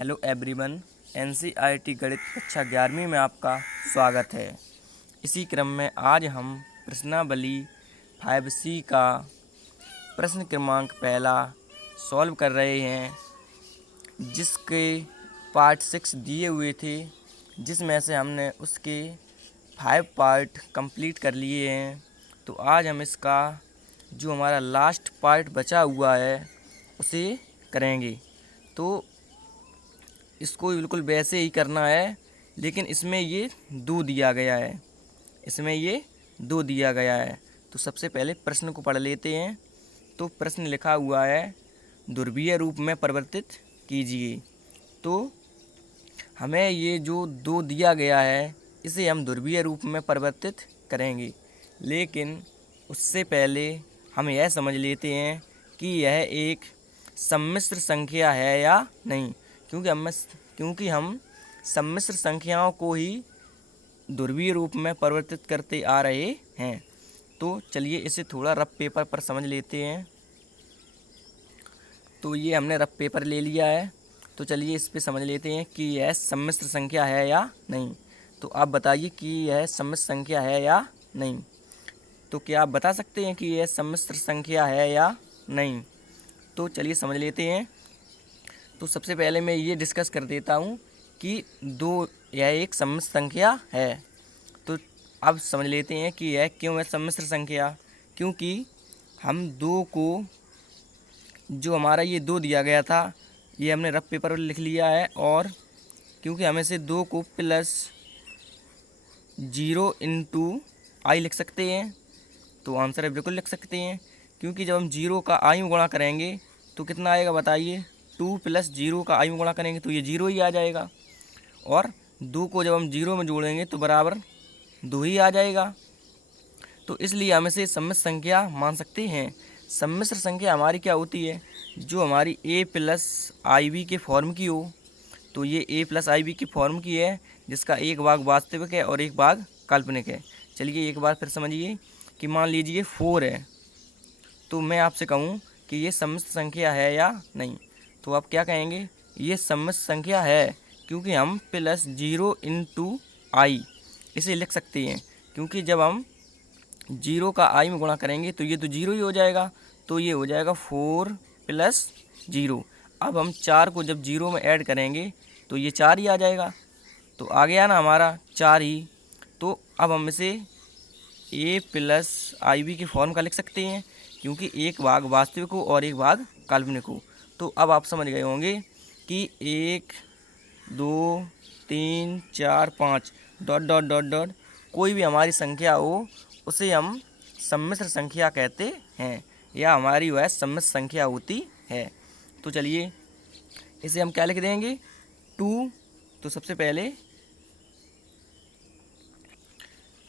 Hello everyone. NCERT गणित कक्षा 11वीं में आपका स्वागत है। इसी क्रम में आज हम प्रश्नावली 5C का प्रश्न क्रमांक पहला सॉल्व कर रहे हैं, जिसके पार्ट 6 दिए हुए थे, जिसमें से हमने उसके 5 पार्ट कंप्लीट कर लिए हैं। तो आज हम इसका जो हमारा लास्ट पार्ट बचा हुआ है उसे करेंगे। तो इसको बिल्कुल वैसे ही करना है, लेकिन इसमें ये 2 दिया गया है। तो सबसे पहले प्रश्न को पढ़ लेते हैं। तो प्रश्न लिखा हुआ है, ध्रुवीय रूप में परिवर्तित कीजिए। तो हमें ये जो 2 दिया गया है इसे हम ध्रुवीय रूप में परिवर्तित करेंगे, लेकिन उससे पहले हम यह समझ लेते हैं कि यह एक सम्मिश्र संख्या है या नहीं, क्योंकि हम सम्मिश्र संख्याओं को ही ध्रुवीय रूप में परिवर्तित करते आ रहे हैं। तो चलिए इसे थोड़ा रफ पेपर पर समझ लेते हैं। तो ये हमने रफ पेपर ले लिया है, तो चलिए इस पे समझ लेते हैं कि यह सम्मिश्र संख्या है या नहीं। तो आप बताइए कि यह सम्मिश्र संख्या है या नहीं। तो क्या आप बता सकते हैं कि यह सम्मिश्र संख्या है या नहीं? तो चलिए समझ लेते हैं। तो सबसे पहले मैं ये डिस्कस कर देता हूँ कि यह एक सम्मिश्र संख्या है। तो अब समझ लेते हैं कि यह क्यों है सम्मिश्र संख्या। क्योंकि हम 2 को, जो हमारा ये 2 दिया गया था, ये हमने रफ पेपर पर लिख लिया है। और क्योंकि हमें से 2 को +0 × i लिख सकते हैं, तो आंसर है बिल्कुल लिख सकते हैं। क्योंकि जब हम 0 का i में गुणा करेंगे तो कितना आएगा बताइए। 2 + 0 का i में गुणा करेंगे तो ये 0 ही आ जाएगा, और 2 को जब हम 0 में जोड़ेंगे तो बराबर 2 ही आ जाएगा। तो इसलिए हम इसे सम्मिश्र संख्या मान सकते हैं। सम्मिश्र संख्या हमारी क्या होती है, जो हमारी a + ib के फॉर्म की हो। तो ये a + ib की फॉर्म की है, जिसका एक भाग वास्तविक है और एक भाग काल्पनिक है। चलिए एक बार फिर समझिए कि मान लीजिए 4 है, तो मैं आपसे कहूँ कि ये सम्मिश्र संख्या है या नहीं, तो आप क्या कहेंगे, ये सम्मिश्र संख्या है। क्योंकि हम +0 × i इसे लिख सकते हैं। क्योंकि जब हम 0 का i में गुणा करेंगे तो ये तो 0 ही हो जाएगा, तो ये हो जाएगा 4 + 0। अब हम 4 को जब 0 में ऐड करेंगे तो ये 4 ही आ जाएगा। तो आ गया ना हमारा 4 ही। तो अब हम इसे a + ib की फॉर्म का लिख सकते हैं, क्योंकि एक भाग वास्तविक हो और एक भाग काल्पनिक हो। तो अब आप समझ गए होंगे कि 1 2 3 4 5 ... कोई भी हमारी संख्या हो उसे हम सम्मिश्र संख्या कहते हैं, या हमारी वह सम्मिश्र संख्या होती है। तो चलिए इसे हम क्या लिख देंगे, 2। तो सबसे पहले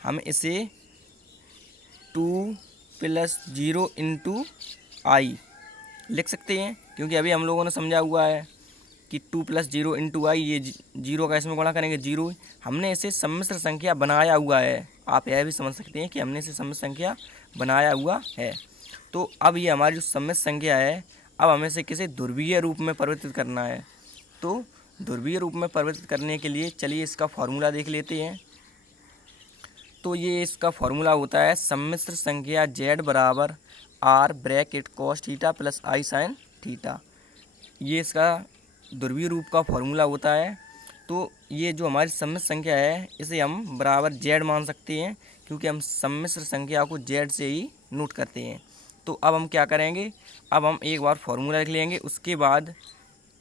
हम इसे 2 + 0 × i लिख सकते हैं, क्योंकि अभी हम लोगों ने समझा हुआ है कि 2 + 0 × i, ये 0 का इसमें गुणा करेंगे 0। हमने इसे सम्मिश्र संख्या बनाया हुआ है। आप यह भी समझ सकते हैं कि हमने इसे सम्मिश्र संख्या बनाया हुआ है। तो अब ये हमारी जो सम्मिश्र संख्या है, अब हमें इसे किसी ध्रुवीय रूप में परिवर्तित करना है। तो ध्रुवीय रूप में परिवर्तित करने के लिए चलिए इसका फॉर्मूला देख लेते हैं। तो ये इसका फॉर्मूला होता है, सम्मिश्र संख्या z बराबर r cos theta + i sin theta. ये इसका ध्रुवीय रूप का फॉर्मूला होता है। तो ये जो हमारी सम्मिश्र संख्या है इसे हम बराबर z मान सकते हैं, क्योंकि हम सम्मिश्र संख्या को z से ही नोट करते हैं। तो अब हम क्या करेंगे, अब हम एक बार फॉर्मूला लिख लेंगे, उसके बाद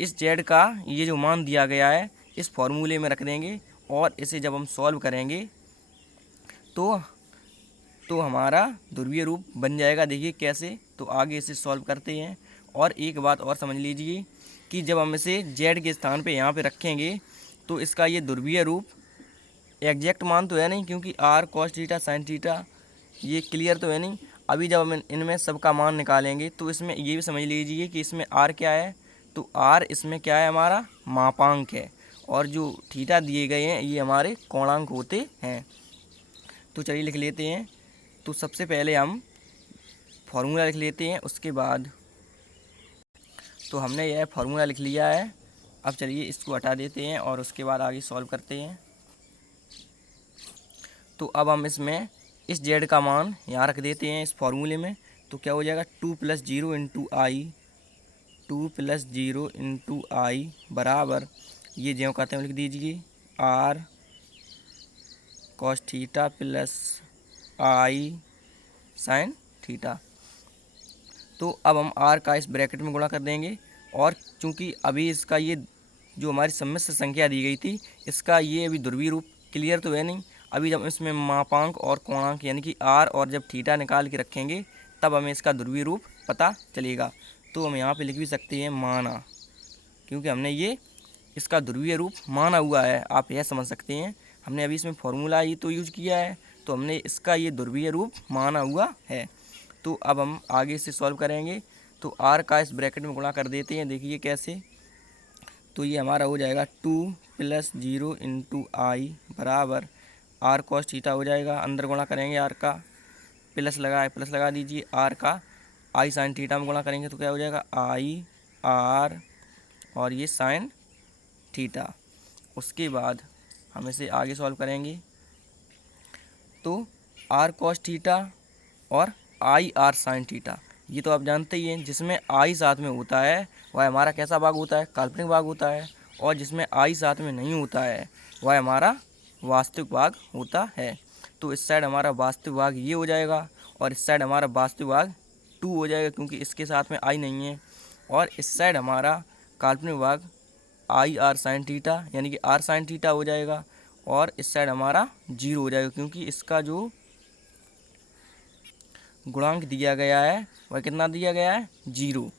इस z का ये जो मान दिया गया है इस फॉर्मूले में रख देंगे, और इसे जब हम सॉल्व करेंगे तो हमारा ध्रुवीय रूप बन जाएगा। देखिए कैसे। तो आगे इसे सॉल्व करते हैं। और एक बात और समझ लीजिए कि जब हम इसे z के स्थान पे यहाँ पे रखेंगे तो इसका ये ध्रुवीय रूप एग्जैक्ट मान तो है नहीं, क्योंकि r cos theta sin theta ये क्लियर तो है नहीं। अभी जब हम इनमें सबका मान निकालेंगे तो इसमें ये भी समझ लीजिए कि इसमें r क्या है, तो r इसमें क्या है, हमारा मापांक है, और जो थीटा दिए गए हैं ये हमारे कोणांक होते हैं। तो चलिए लिख लेते हैं। तो सबसे पहले हम फॉर्मूला लिख लेते हैं, उसके बाद तो हमने यह फार्मूला लिख लिया है। अब चलिए इसको हटा देते हैं और उसके बाद आगे सॉल्व करते हैं। तो अब हम इसमें इस जेड का मान यहाँ रख देते हैं इस फॉर्मूले में। तो क्या हो जाएगा 2 + 0 × आई, 2 + 0 × आई बराबर, ये ज्यों कहते हैं लिख दीजिए, r cos theta plus i sine theta. तो अब हम आर का इस ब्रैकेट में गुणा कर देंगे, और चूंकि अभी इसका ये जो हमारी सम्मिश्र संख्या दी गई थी, इसका ये अभी ध्रुवीय रूप क्लियर तो है नहीं। अभी जब इसमें मापांक और कोणांक यानी कि आर और जब थीटा निकाल के रखेंगे तब हमें इसका ध्रुवीय रूप पता चलेगा। तो हम यहाँ पे लिख भी सकते हैं माना, क्योंकि हमने ये इसका ध्रुवीय रूप माना हुआ है। आप यह समझ सकते हैं, हमने अभी इसमें फॉर्मूला ही तो यूज किया है, तो हमने इसका ये ध्रुवीय रूप माना हुआ है। तो अब हम आगे से सॉल्व करेंगे। तो आर का इस ब्रैकेट में गुणा कर देते हैं, देखिए कैसे। तो ये हमारा हो जाएगा 2 + 0 × आई बराबर आर कॉस थीटा हो जाएगा। अंदर गुणा करेंगे आर का, प्लस लगा दीजिए, आर का आई साइन थीटा में गुणा करेंगे तो क्या हो जाएगा, आई आर और ये साइन थीटा। उसके बाद हम इसे आगे सॉल्व करेंगे। तो आर कॉस थीटा और आई आर साइन थीटा, ये तो आप जानते ही हैं, जिसमें आई साथ में होता है वह हमारा कैसा भाग होता है, काल्पनिक भाग होता है, और जिसमें आई साथ में नहीं होता है वह हमारा वास्तविक भाग होता है। तो इस साइड हमारा वास्तविक भाग ये हो जाएगा, और इस साइड हमारा वास्तविक भाग 2 हो जाएगा क्योंकि इसके साथ में आई नहीं है। और इस साइड हमारा काल्पनिक भाग आई आर साइन थीटा यानी कि आर साइन थीटा हो जाएगा, और इस साइड हमारा 0 हो जाएगा क्योंकि इसका जो गुणांक दिया गया है वह कितना दिया गया है, 0।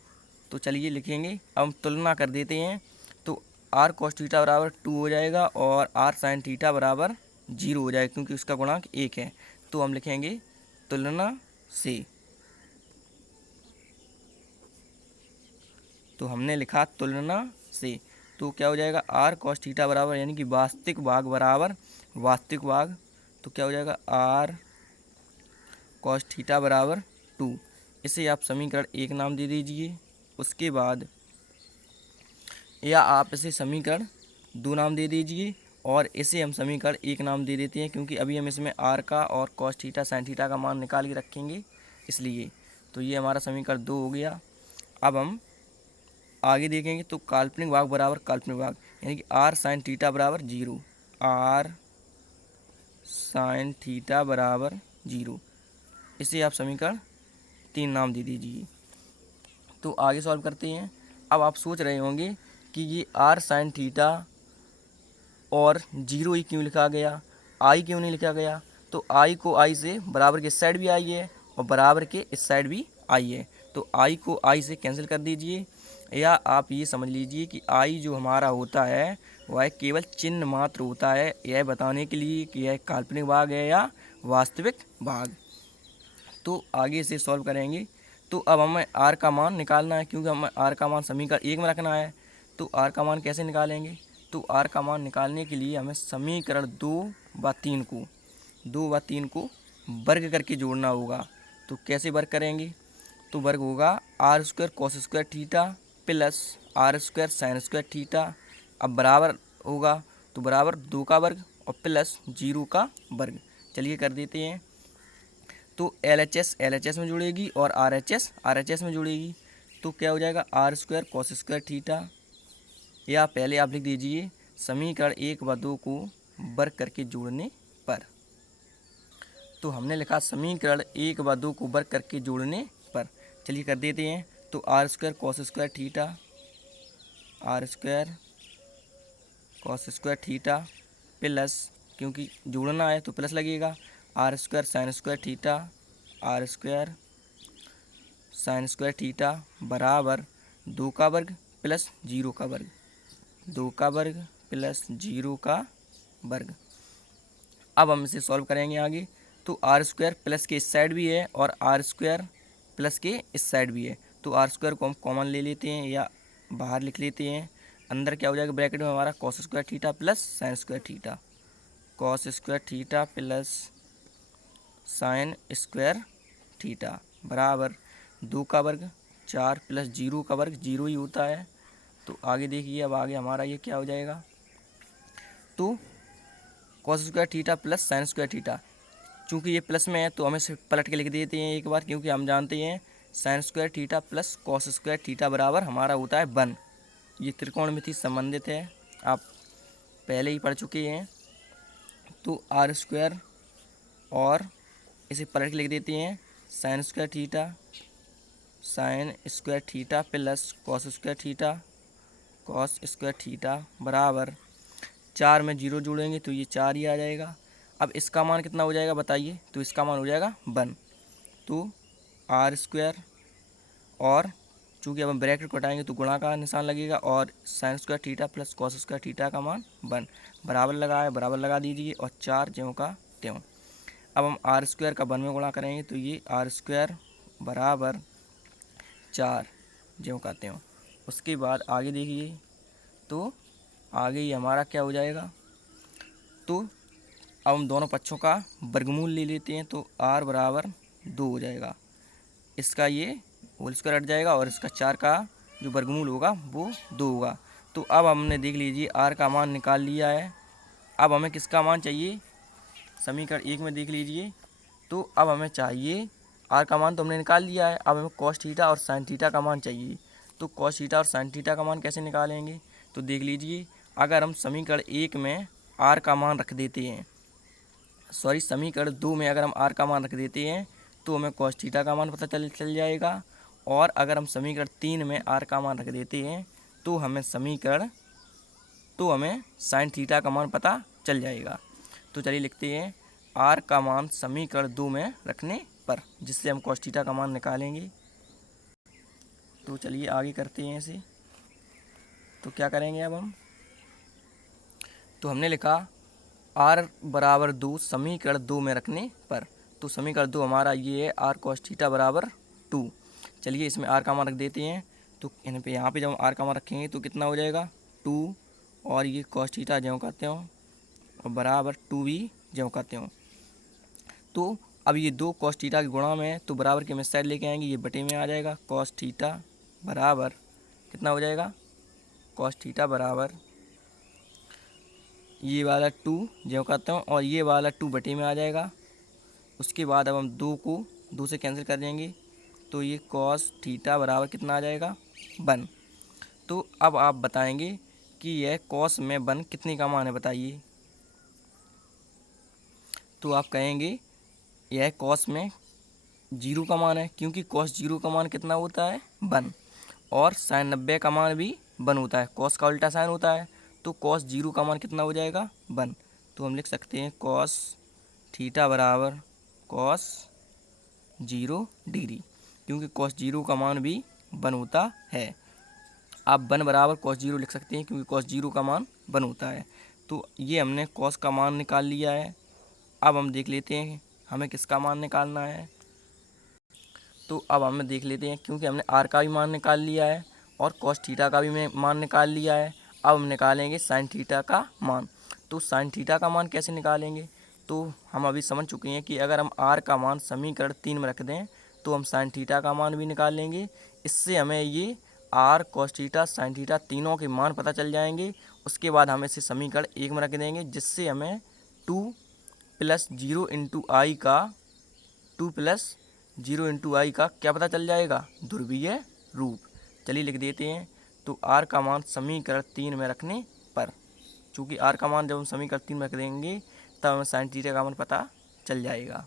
तो चलिए लिखेंगे, अब हम तुलना कर देते हैं। तो आर कॉस थीटा बराबर 2 हो जाएगा और आर साइन थीटा बराबर 0 हो जाएगा क्योंकि उसका गुणांक 1 है। तो हम लिखेंगे तुलना से। तो हमने लिखा तुलना से, तो क्या हो जाएगा, आर कॉस थीटा बराबर यानी कि वास्तविक भाग बराबर वास्तविक भाग, तो क्या हो जाएगा आर कॉस थीटा बराबर 2। इसे आप समीकरण 1 नाम दे दीजिए। उसके बाद या आप इसे समीकरण 2 नाम दे दीजिए, और इसे हम समीकरण 1 नाम दे देते हैं क्योंकि अभी हम इसमें आर का और कॉस थीटा साइन थीटा का मान निकाल के रखेंगे इसलिए। तो ये हमारा समीकरण 2 हो गया। अब हम आगे देखेंगे तो काल्पनिक भाग बराबर काल्पनिक भाग यानी कि आर साइन थीटा बराबर 0, आर साइन थीटा बराबर 0। इसे आप समीकरण 3 नाम दे दीजिए। तो आगे सॉल्व करते हैं। अब आप सोच रहे होंगे कि ये आर साइन थीटा और 0 ही क्यों लिखा गया, आई क्यों नहीं लिखा गया। तो आई को आई से बराबर के इस साइड भी आई है और बराबर के इस साइड भी आई है, तो आई को आई से कैंसिल कर दीजिए। या आप ये समझ लीजिए कि आई जो हमारा होता है वह केवल चिन्ह मात्र होता है, यह बताने के लिए कि यह काल्पनिक भाग है या वास्तविक भाग। तो आगे से सॉल्व करेंगे। तो अब हमें आर का मान निकालना है क्योंकि हमें आर का मान समीकरण 1 में रखना है। तो आर का मान कैसे निकालेंगे, तो आर का मान निकालने के लिए हमें समीकरण 2 व 3 को वर्ग करके जोड़ना होगा। तो कैसे वर्ग करेंगे, तो वर्ग होगा r square cos square theta plus r square sine square theta. अब बराबर होगा तो बराबर 2 का वर्ग और प्लस 0 का वर्ग। चलिए कर देते हैं। तो LHS में जुड़ेगी और RHS में जुड़ेगी। तो क्या हो जाएगा, r square cos square theta, या पहले आप लिख दीजिए समीकरण 1 व 2 को वर्ग करके जोड़ने पर। तो हमने लिखा समीकरण 1 व 2 को वर्ग करके जोड़ने पर। चलिए कर देते हैं। तो r square cos square theta, r square cos square theta plus, क्योंकि जोड़ना है तो प्लस लगेगा, r square sine square theta, r square sine square theta बराबर 2 का वर्ग प्लस 0 का वर्ग, 2 का वर्ग प्लस 0 का वर्ग। अब हम इसे सॉल्व करेंगे आगे। तो आर स्क्वायर प्लस के इस साइड भी है और आर स्क्वायर प्लस के इस साइड भी है, तो आर स्क्वायर को हम कॉमन ले लेते हैं या बाहर लिख लेते हैं। अंदर क्या हो जाएगा, ब्रैकेट में हमारा cos square theta plus sign square theta, cos square theta plus sign square theta बराबर 2 का वर्ग 4 प्लस 0 का वर्ग 0 ही होता है, तो आगे देखिए, अब आगे हमारा ये क्या हो जाएगा, तो cos square theta plus sign square theta. चूँकि ये प्लस में है तो हम इसे पलट के लिख देते हैं एक बार, क्योंकि हम जानते हैं sign square theta plus cos square theta बराबर हमारा होता है 1। ये त्रिकोणमिति संबंधित है, आप पहले ही पढ़ चुके हैं। तो आर स्क्वायर और इसे पलट के लिख देते हैं sign square theta plus cos square theta बराबर 4 में 0 जोड़ेंगे तो ये 4 ही आ जाएगा। अब इसका मान कितना हो जाएगा बताइए, तो इसका मान हो जाएगा 1। तो आर स्क्वायर और चूँकि अब हम ब्रैकेट को हटाएंगे तो गुणा का निशान लगेगा, और sign square theta plus cos square theta का मान 1 बराबर लगाए, बराबर लगा दीजिए, और 4 ज्यों का त्यों। अब हम आर स्क्वायर का 1 में गुणा करेंगे तो ये आर स्क्वायर बराबर 4 ज्यों का त्यों। उसके बाद आगे देखिए, तो आगे ही हमारा क्या हो जाएगा, तो अब हम दोनों पक्षों का वर्गमूल ले लेते हैं, तो आर बराबर 2 हो जाएगा। इसका ये होल स्क्वायर हट जाएगा और इसका 4 का जो वर्गमूल होगा वो 2 होगा। तो अब हमने देख लीजिए आर का मान निकाल लिया है। अब हमें किसका मान चाहिए, समीकरण 1 में देख लीजिए, तो अब हमें चाहिए आर का मान तो हमने निकाल लिया है, अब हमें कॉस थीटा और साइन थीटा का मान चाहिए। तो कॉस थीटा और साइन थीटा का मान कैसे निकालेंगे, तो देख लीजिए, अगर हम समीकरण 1 में आर का मान रख देते हैं, समीकरण 2 में अगर हम आर का मान रख देते हैं तो हमें कॉस थीटा का मान पता चल जाएगा, और अगर हम समीकरण 3 में आर का मान रख देते हैं तो हमें साइन थीटा का मान पता चल जाएगा। तो चलिए लिखते हैं आर का मान समीकरण 2 में रखने पर, जिससे हम कॉस थीटा का मान निकालेंगे। तो चलिए आगे करते हैं इसे। तो क्या करेंगे अब हम, तो हमने लिखा आर बराबर 2 समीकरण 2 में रखने पर। तो समीकरण 2 हमारा ये है, आर कॉस थीटा बराबर 2। चलिए इसमें आर का मान रख देते हैं, तो यहाँ पे जब हम आर का मान रखेंगे तो कितना हो जाएगा 2, और ये कॉस थीटा ज्यों का त्यों और बराबर 2 भी ज्यों का त्यों। तो अब ये 2 कॉस थीटा के गुणा में है, तो बराबर के हम इस साइड लेके आएंगे, ये बटे में आ जाएगा। कॉस थीटा बराबर कितना हो जाएगा, कॉस थीटा बराबर ये वाला 2 ज्यों का त्यों और ये वाला 2 बटे में आ जाएगा। उसके बाद अब हम 2 को 2 से कैंसिल कर देंगे, तो ये कॉस थीटा बराबर कितना आ जाएगा 1। तो अब आप बताएंगे कि यह कॉस में 1 कितने का मान है बताइए। तो आप कहेंगे यह कॉस में 0 का मान है, क्योंकि कॉस 0 का मान कितना होता है 1, और साइन 90 का मान भी 1 होता है, कॉस का उल्टा साइन होता है। तो कॉस 0 का मान कितना हो जाएगा 1। तो हम लिख सकते हैं कॉस थीटा बराबर कॉस 0 डिग्री, क्योंकि कॉस 0 का मान भी 1 होता है। आप 1 बराबर कॉस 0 लिख सकते हैं, क्योंकि कॉस 0 का मान 1 होता है। तो ये हमने कॉस का मान निकाल लिया है। अब हम देख लेते हैं हमें किसका मान निकालना है। तो अब हम देख लेते हैं, क्योंकि हमने आर का भी मान निकाल लिया है और कॉस थीटा का भी मान निकाल लिया है। अब हम निकालेंगे साइन थीटा का मान। तो साइन थीटा का मान कैसे निकालेंगे, तो हम अभी समझ चुके हैं कि अगर हम आर का मान समीकरण 3 में रख दें तो हम साइन थीटा का मान भी निकाल लेंगे। इससे हमें ये r cos theta sine theta तीनों के मान पता चल जाएंगे। उसके बाद हम इसे समीकरण 1 में रख देंगे, जिससे हमें 2 प्लस 0 इंटू आई का क्या पता चल जाएगा, ध्रुवीय रूप। चलिए लिख देते हैं। तो आर का मान समीकरण 3 में रखने पर, चूँकि आर का मान जब हम समीकरण 3 में रख देंगे तब हमें साइन थीटा का मान पता चल जाएगा।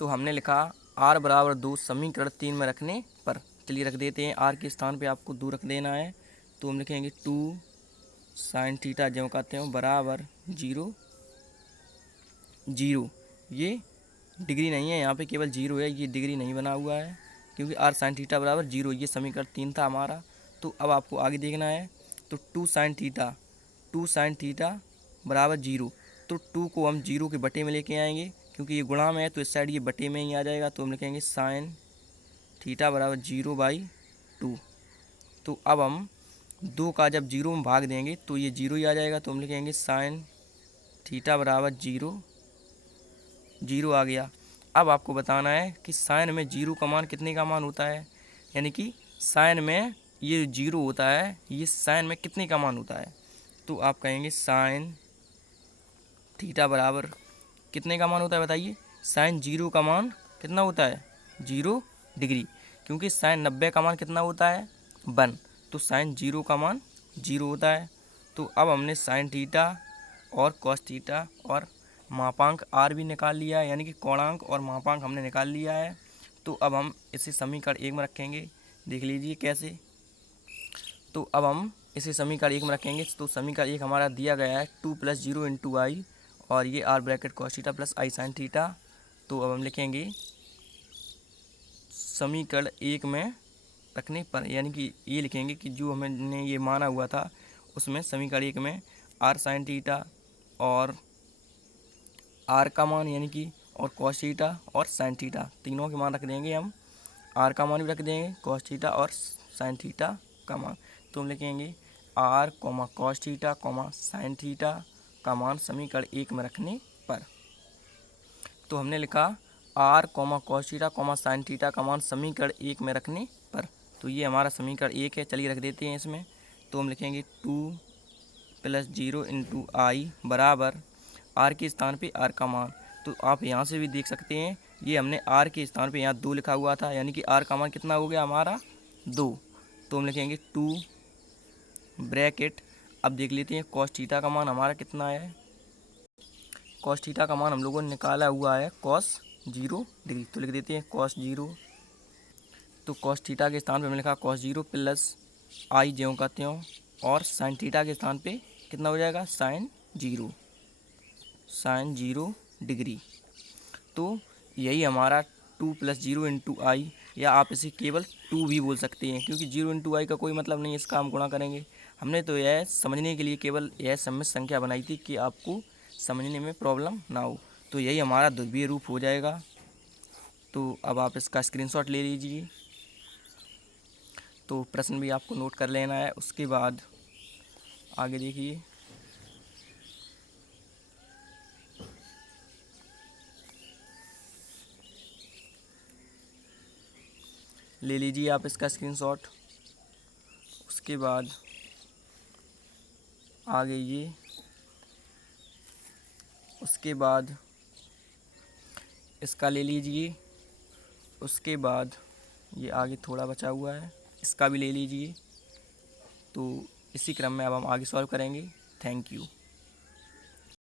तो हमने लिखा आर बराबर 2 समीकरण 3 में रखने पर। चलिए रख देते हैं, आर के स्थान पे आपको 2 रख देना है। तो हम लिखेंगे 2 साइन थीटा ज्यों का त्यों बराबर 0 0। ये डिग्री नहीं है, यहाँ पे केवल 0 है, ये डिग्री नहीं बना हुआ है, क्योंकि आर साइन थीटा बराबर 0, ये समीकरण 3 था हमारा। तो अब आपको आगे देखना है। तो 2 साइन थीटा बराबर 0। तो 2 को हम 0 के बटे में लेके आएंगे, क्योंकि ये गुणा में है तो इस साइड ये बटे में ही आ जाएगा। तो हम लिखेंगे साइन थीटा बराबर 0/2। तो अब हम 2 का जब 0 में भाग देंगे तो ये 0 ही आ जाएगा। तो हम लिखेंगे साइन थीटा बराबर 0 आ गया। अब आपको बताना है कि साइन में 0 का मान कितने का मान होता है, यानी कि साइन में ये जीरो होता है, ये साइन में कितने का मान होता है, तो आप कहेंगे साइन थीटा बराबर कितने का मान होता है बताइए। साइन जीरो का मान कितना होता है, 0 डिग्री, क्योंकि साइन 90 का मान कितना होता है 1, तो साइन जीरो का मान 0 होता है। तो अब हमने साइन थीटा और कॉस थीटा और मापांक आर भी निकाल लिया है, यानी कि कोणांक और मापांक हमने निकाल लिया है। तो अब हम इसे समीकरण 1 में रखेंगे, देख लीजिए कैसे। तो अब हम इसे समीकरण 1 में रखेंगे, तो समीकरण 1 हमारा दिया गया है 2 + 0 × आई, और ये r bracket cos theta plus i sine theta. तो अब हम लिखेंगे समीकरण 1 में रखने पर, यानी कि ये लिखेंगे कि जो हमने ये माना हुआ था उसमें समीकरण 1 में आर साइन थीटा और आर का मान यानी कि और कॉस थीटा और साइन थीटा तीनों के मान रख देंगे हम। आर का मान भी रख देंगे, कॉस थीटा और साइन थीटा का मान। तो हम लिखेंगे r cos theta sine theta का मान समीकरण 1 में रखने पर। तो हमने लिखा r cos theta sine theta का मान समीकरण 1 में रखने पर। तो ये हमारा समीकरण 1 है, चलिए रख देते हैं इसमें। तो हम लिखेंगे 2 + 0 × आई बराबर आर के स्थान पे आर का मान। तो आप यहाँ से भी देख सकते हैं, ये हमने आर के स्थान पे यहाँ 2 लिखा हुआ था, यानी कि आर का मान कितना हो गया हमारा 2। तो हम लिखेंगे 2 ब्रैकेट, अब देख लेते हैं कॉस थीटा का मान हमारा कितना है। कॉस थीटा का मान हम लोगों ने निकाला हुआ है cos 0 डिग्री, तो लिख देते हैं cos 0। तो cos थीटा के स्थान पे हमने लिखा cos 0 प्लस आई ज्यों का त्यों, और साइन थीटा के स्थान पे कितना हो जाएगा साइन 0 डिग्री। तो यही हमारा 2 + 0 × आई, या आप इसे केवल 2 भी बोल सकते हैं, क्योंकि 0 × आई का कोई मतलब नहीं है, इसका हम गुणा करेंगे। हमने तो यह समझने के लिए केवल यह सम्मिश्र संख्या बनाई थी कि आपको समझने में प्रॉब्लम ना हो। तो यही हमारा ध्रुवीय रूप हो जाएगा। तो अब आप इसका स्क्रीनशॉट ले लीजिए। तो प्रश्न भी आपको नोट कर लेना है, उसके बाद आगे देखिए। ले लीजिए आप इसका स्क्रीनशॉट, उसके बाद आगे ये, उसके बाद इसका ले लीजिए, उसके बाद ये आगे थोड़ा बचा हुआ है, इसका भी ले लीजिए। तो इसी क्रम में अब हम आगे सॉल्व करेंगे। Thank you.